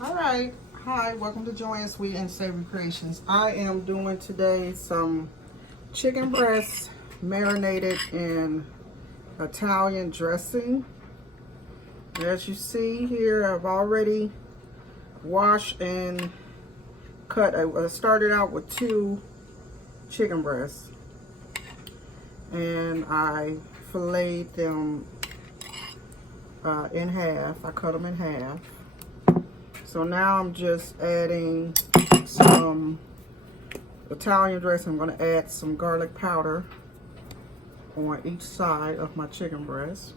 All right, hi, welcome to Joanne's Sweet and Savory Creations. I am doing today some chicken breasts marinated in Italian dressing. As you see here, I've already washed and cut. I started out with 2 chicken breasts and I filleted them in half. I cut them in half. So now I'm just adding some Italian dressing. I'm going to add some garlic powder on each side of my chicken breast.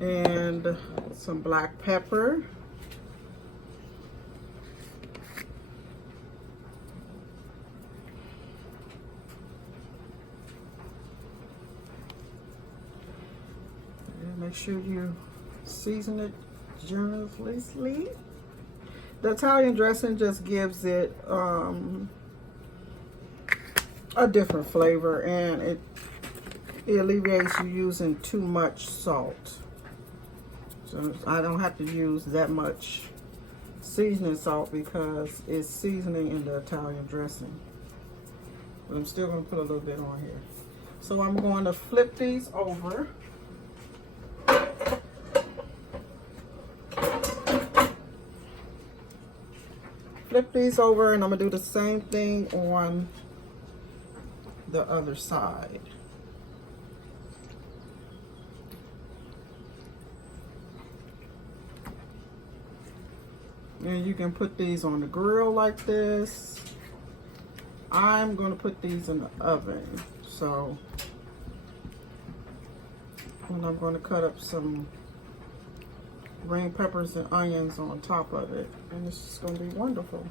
And some black pepper. Make sure you season it generously. The Italian dressing just gives it a different flavor, and it alleviates you using too much salt. So I don't have to use that much seasoning salt because it's seasoning in the Italian dressing. But I'm still going to put a little bit on here. So I'm going to flip these over. Flip these over, and I'm going to do the same thing on the other side. And you can put these on the grill like this. I'm going to put these in the oven. So, and I'm going to cut up some green peppers and onions on top of it, and it's just going to be wonderful.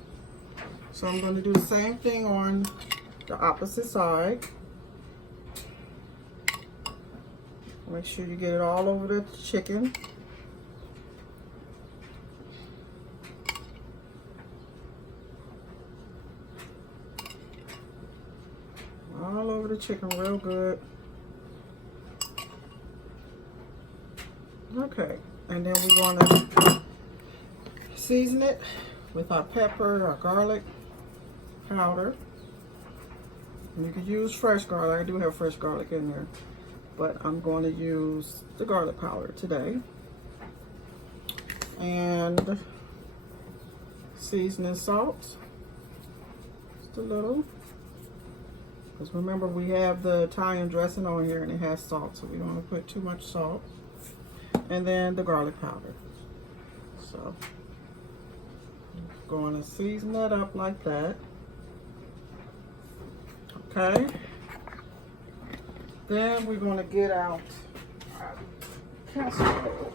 So I'm going to do the same thing on the opposite side. Make sure you get it all over the chicken. All over the chicken real good. Okay. And then we're going to season it with our pepper, our garlic powder. And you could use fresh garlic. I do have fresh garlic in there, but I'm going to use the garlic powder today. And seasoning salt, just a little. Because remember, we have the Italian dressing on here and it has salt, so we don't want to put too much salt. And then the garlic powder. So I'm going to season that up like that. Okay. Then we're going to get out our casserole.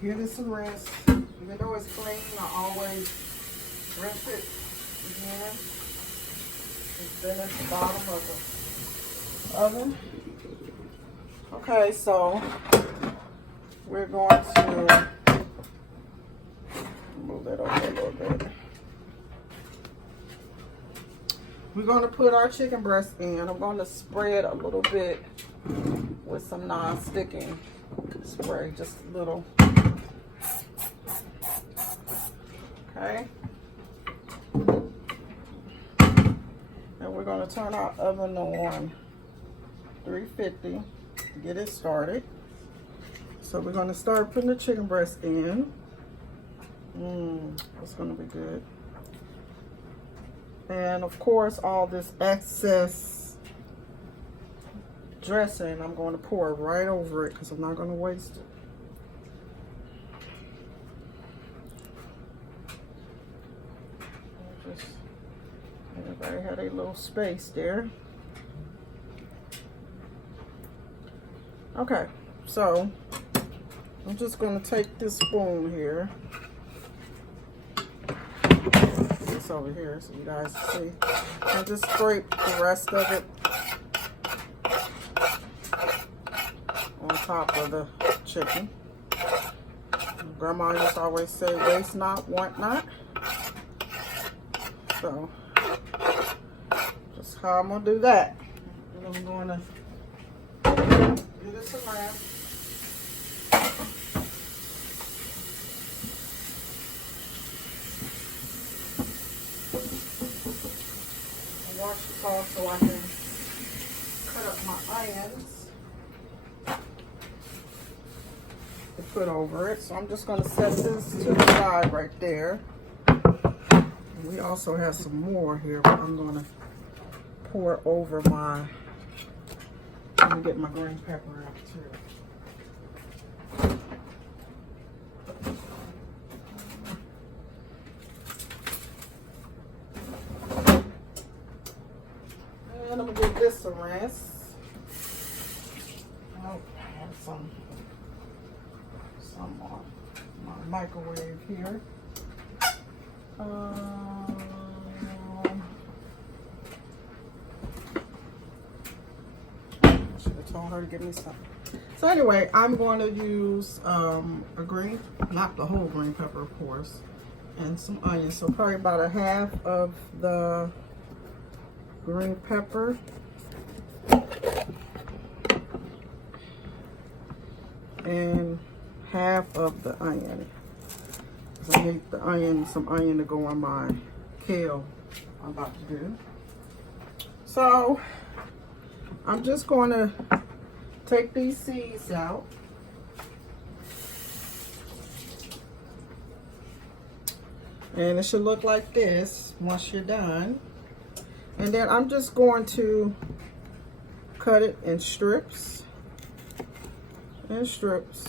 Give it some rinse. Even though it's clean, I always rinse it again. It's been at the bottom of the oven. Okay, so we're going to move that over a little bit. We're going to put our chicken breast in. I'm going to spread a little bit with some non-sticking spray, just a little. Okay. And we're going to turn our oven on 350 to get it started. So we're going to start putting the chicken breast in. That's going to be good. And of course, all this excess dressing, I'm going to pour right over it because I'm not going to waste it. Everybody had a little space there. Okay, so I'm just going to take this spoon here. This over here so you guys see. And just scrape the rest of it on top of the chicken. Grandma used to always say, waste not, want not. So that's how I'm gonna do that. And I'm gonna do this around. And wash this off so I can cut up my onions to put over it. So I'm just gonna set this to the side right there. And we also have some more here, but I'm gonna pour over my, let me get my green pepper out too. And I'm gonna give this a rinse. Oh, I have some on my microwave here. Should have told her to give me some. So anyway, I'm going to use a green, not the whole green pepper, of course, and some onions. So probably about a half of the green pepper. And half of the onion. I need the onion, some onion to go on my kale I'm about to do. So I'm just going to take these seeds out. And it should look like this once you're done. And then I'm just going to cut it in strips. In strips.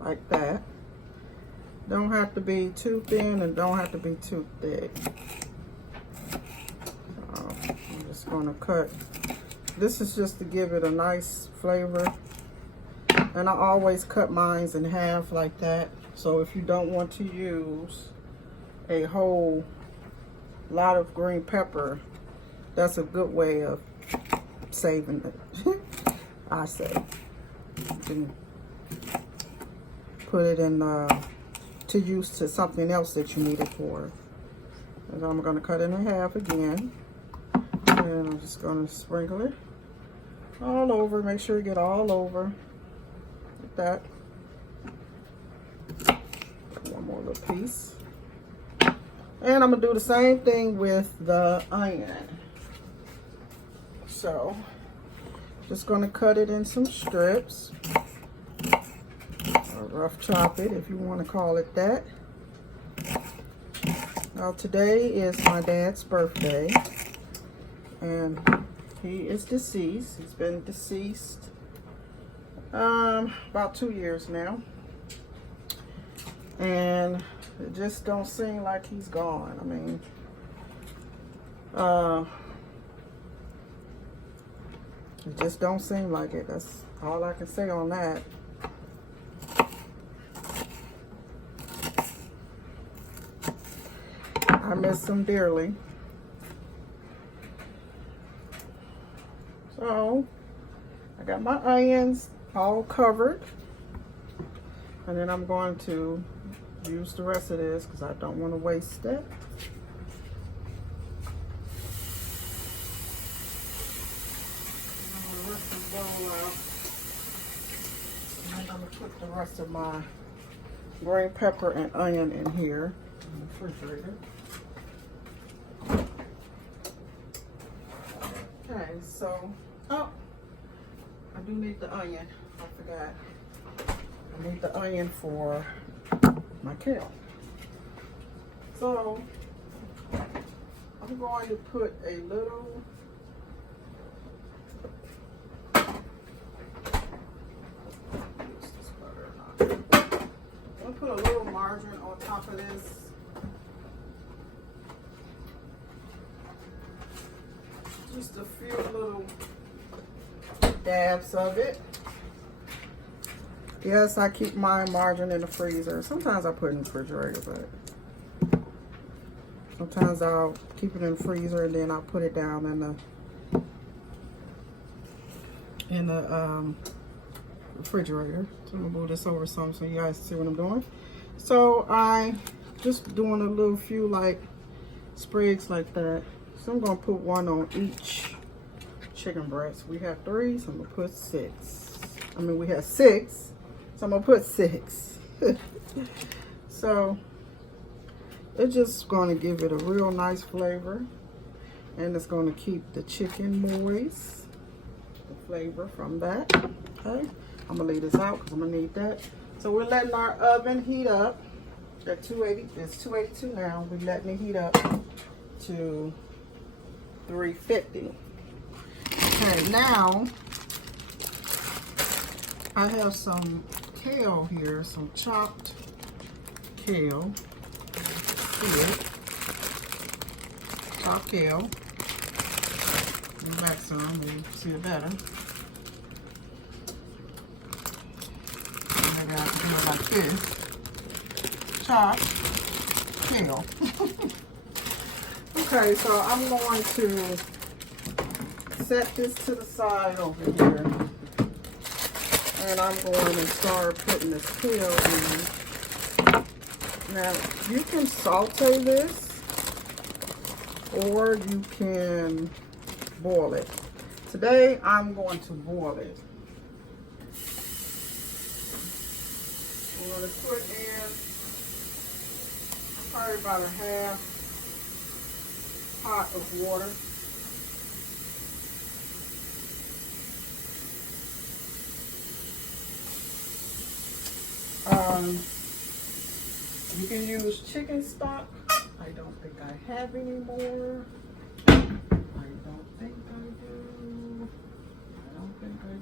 Like that. Don't have to be too thin and don't have to be too thick. So I'm just going to cut. This is just to give it a nice flavor. And I always cut mine in half like that. So if you don't want to use a whole lot of green pepper, that's a good way of saving it. I say. You can put it in to use to something else that you need it for. And I'm going to cut it in half again. And I'm just going to sprinkle it all over. Make sure you get all over. Like that. One more little piece. And I'm going to do the same thing with the onion. So, just going to cut it in some strips. Or rough chop it, if you want to call it that. Now, today is my dad's birthday. And he is deceased. He's been deceased about 2 years now. And it just don't seem like he's gone. I mean, it just don't seem like it. That's all I can say on that. I miss him dearly. So, I got my onions all covered. And then I'm going to use the rest of this because I don't want to waste it. I'm going to put the rest of my green pepper and onion in here in the refrigerator. Okay, so, oh, I do need the onion. I forgot. I need the onion for my kale. So, I'm going to put a little put a little margarine on top of this. Just a few little dabs of it. Yes, I keep my margarine in the freezer. Sometimes I put it in the refrigerator, but sometimes I'll keep it in the freezer and then I'll put it down in the refrigerator. So I'm gonna move this over some so you guys see what I'm doing. So I just doing a little few like sprigs like that. So I'm gonna put one on each chicken breast. We have 3, so I'm gonna put 6. I mean, we have 6, so I'm gonna put 6. So it's just gonna give it a real nice flavor, and it's gonna keep the chicken moist, the flavor from that. Okay, I'm gonna leave this out because I'm gonna need that. So we're letting our oven heat up at 280. It's 282 now. We're letting it heat up to 350. Okay, now I have some kale here, some chopped kale. Here. Chopped kale. Move back some, you see it better. Maybe I have to do it like this. Chopped kale. Okay, so I'm going to set this to the side over here. And I'm going to start putting this kale in. Now, you can saute this, or you can boil it. Today, I'm going to boil it. I'm going to put in probably about a half pot of water. You can use chicken stock. I don't think I have any more. I don't think I do. I don't think I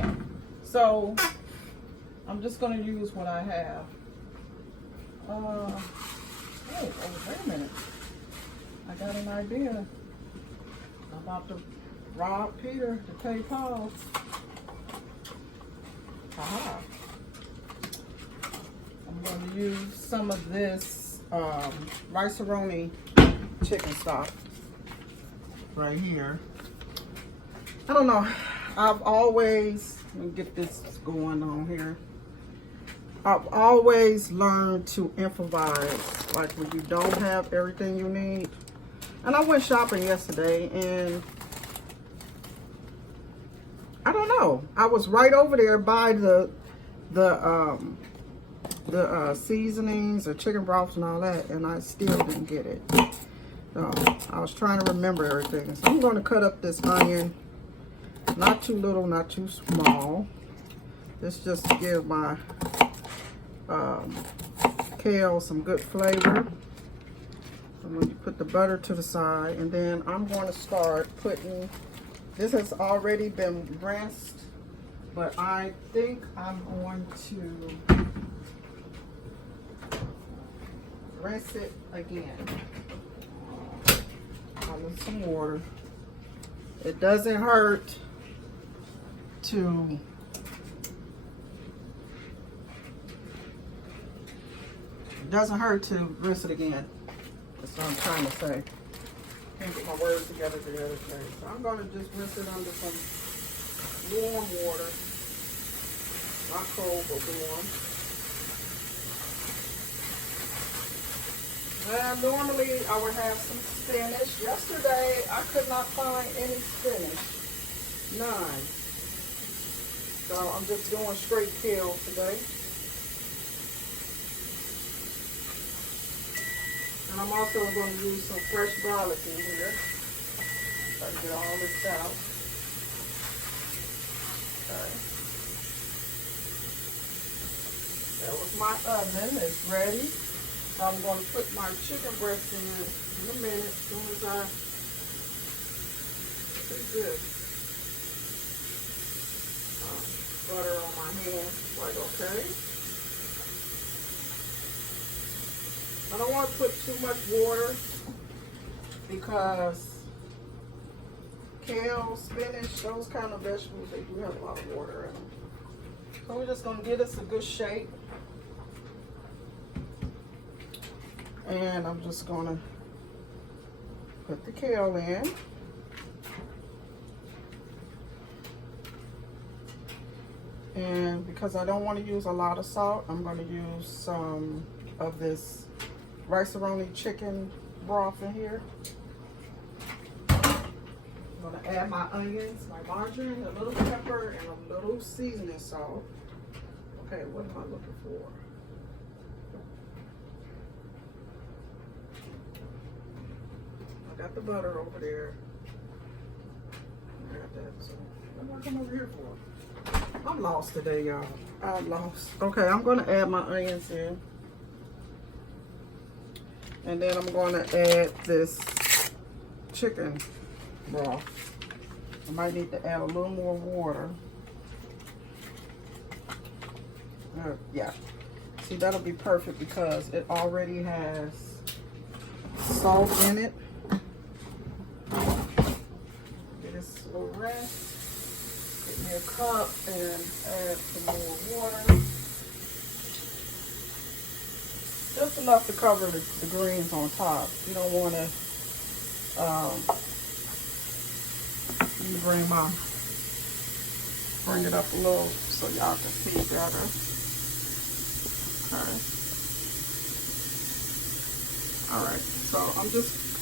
do. So I'm just going to use what I have. Oh, wait a minute. I got an idea. I'm about to rob Peter to pay Paul. Aha. I'm going to use some of this rice-a-roni chicken stock right here. I don't know. I've always, let me get this going on here. I've always learned to improvise, like when you don't have everything you need. And I went shopping yesterday, and I don't know. I was right over there by the seasonings, the chicken broths and all that, and I still didn't get it. So I was trying to remember everything. So I'm going to cut up this onion, not too little, not too small. This just to give my kale some good flavor. I'm going to put the butter to the side, and then I'm going to start putting, this has already been rinsed, but I think I'm going to rinse it again with some water. It doesn't hurt to rinse it again. That's what I'm trying to say. Can't get my words together the other day. So I'm going to just rinse it under some warm water. Not cold, but warm. Normally I would have some spinach. Yesterday I could not find any spinach. None. So I'm just doing straight kale today. And I'm also going to use some fresh garlic in here. So I get all this out. Okay. That was my oven. It's ready. I'm going to put my chicken breast in a minute as soon as I do this. Butter on my hands, like okay. I don't want to put too much water because kale, spinach, those kind of vegetables, they do have a lot of water in them. So we're just going to give this a good shake. And I'm just going to put the kale in. And because I don't want to use a lot of salt, I'm going to use some of this rice-a-roni chicken broth in here. I'm going to add my onions, my margarine, a little pepper, and a little seasoning salt. Okay, what am I looking for? I got the butter over there. I got that. So what am I coming over here for? I'm lost today, y'all. I'm lost. Okay, I'm going to add my onions in. And then I'm going to add this chicken broth. I might need to add a little more water. Yeah. See, that'll be perfect because it already has salt in it. Get this little rinse. Get me a cup and add some more water. Just enough to cover the greens on top. You don't want to, let me bring it up a little so y'all can see better. Okay. All right, so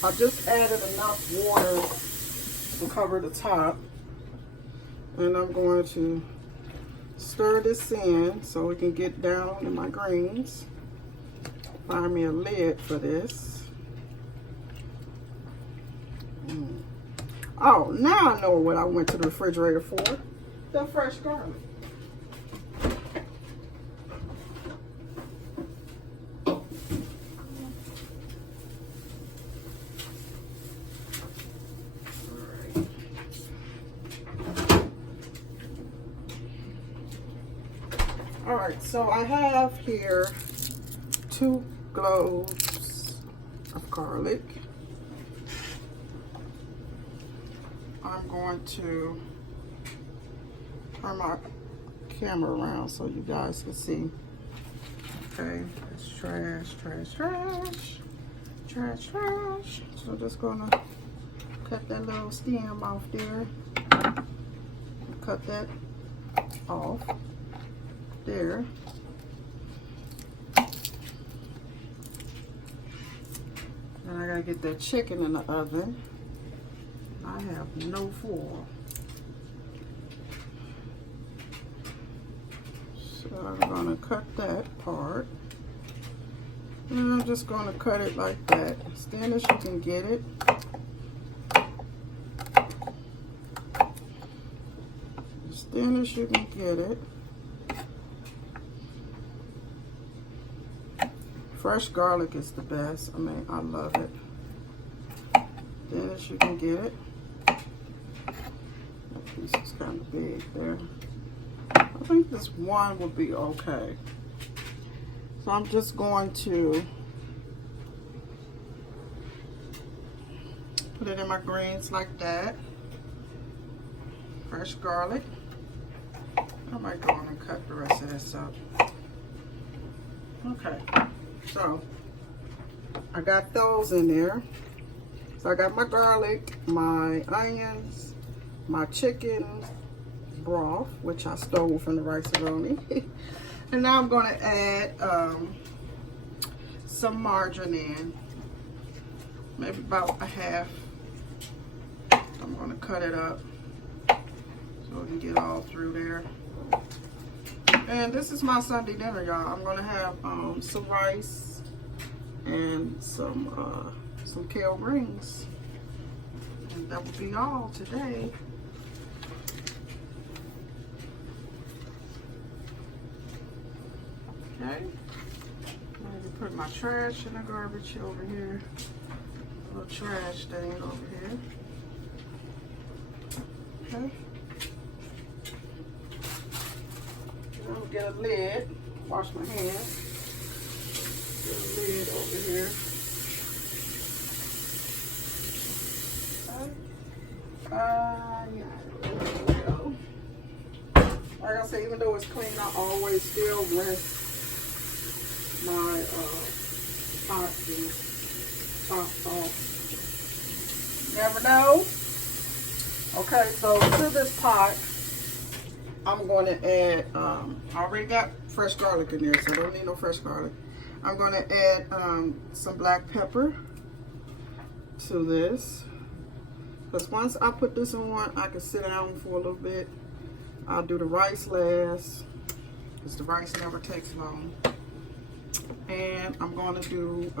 I just added enough water to cover the top. And I'm going to stir this in so it can get down in my greens. Find me a lid for this. Oh, now I know what I went to the refrigerator for. The fresh garlic. All right, so I have here 2 cloves of garlic. I'm going to turn my camera around so you guys can see. Okay, it's trash. So just gonna cut that little stem off there. Cut that off there. And I gotta get that chicken in the oven. I have no foil. So I'm gonna cut that part. And I'm just gonna cut it like that. As thin as you can get it. As thin as you can get it. Fresh garlic is the best. I mean, I love it. Thin as you can get it. That piece is kind of big there. I think this one will be okay. So I'm just going to put it in my greens like that. Fresh garlic. I might go on and cut the rest of this up. Okay. So, I got those in there. So I got my garlic, my onions, my chicken broth, which I stole from the rice-a-roni. And now I'm going to add some margarine in. Maybe about a half. I'm going to cut it up so it can get all through there. And this is my Sunday dinner, y'all. I'm gonna have some rice and some kale greens. And that will be all today. Okay. I'm gonna put my trash in the garbage over here. A little trash stain over here. Okay. I'll get a lid, wash my hands, get a lid over here. Yeah, there we go. Like I said, even though it's clean, I always still rinse my pots and tops off. Never know. Okay, so to this pot, I'm going to add, I already got fresh garlic in there, so I don't need no fresh garlic. I'm going to add some black pepper to this. Because once I put this on, I can sit down for a little bit. I'll do the rice last, because the rice never takes long. And I'm going to do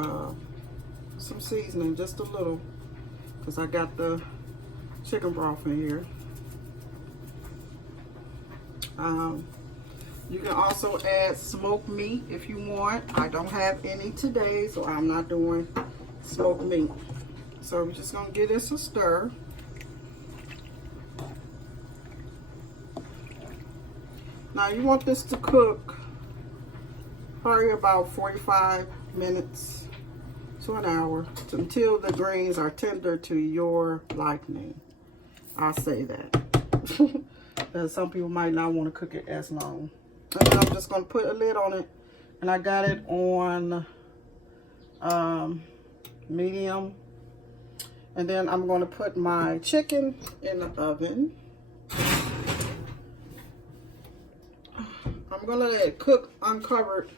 some seasoning, just a little, because I got the chicken broth in here. You can also add smoked meat if you want. I don't have any today, so I'm not doing smoked meat. So we're just gonna give this a stir. Now you want this to cook probably about 45 minutes to an hour until the greens are tender to your liking. I'll say that. Some people might not want to cook it as long. And then I'm just going to put a lid on it. And I got it on medium. And then I'm going to put my chicken in the oven. I'm going to let it cook uncovered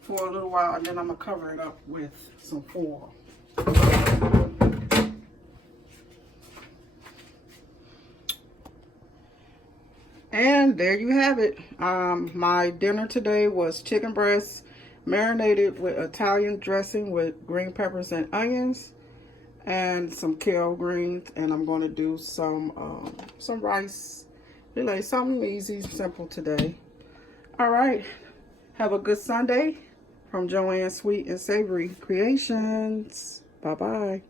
for a little while. And then I'm going to cover it up with some foil. And there you have it. My dinner today was chicken breast marinated with Italian dressing with green peppers and onions and some kale greens. And I'm going to do some rice fillet, something easy, simple today. All right. Have a good Sunday from Joanne's Sweet and Savory Creations. Bye-bye.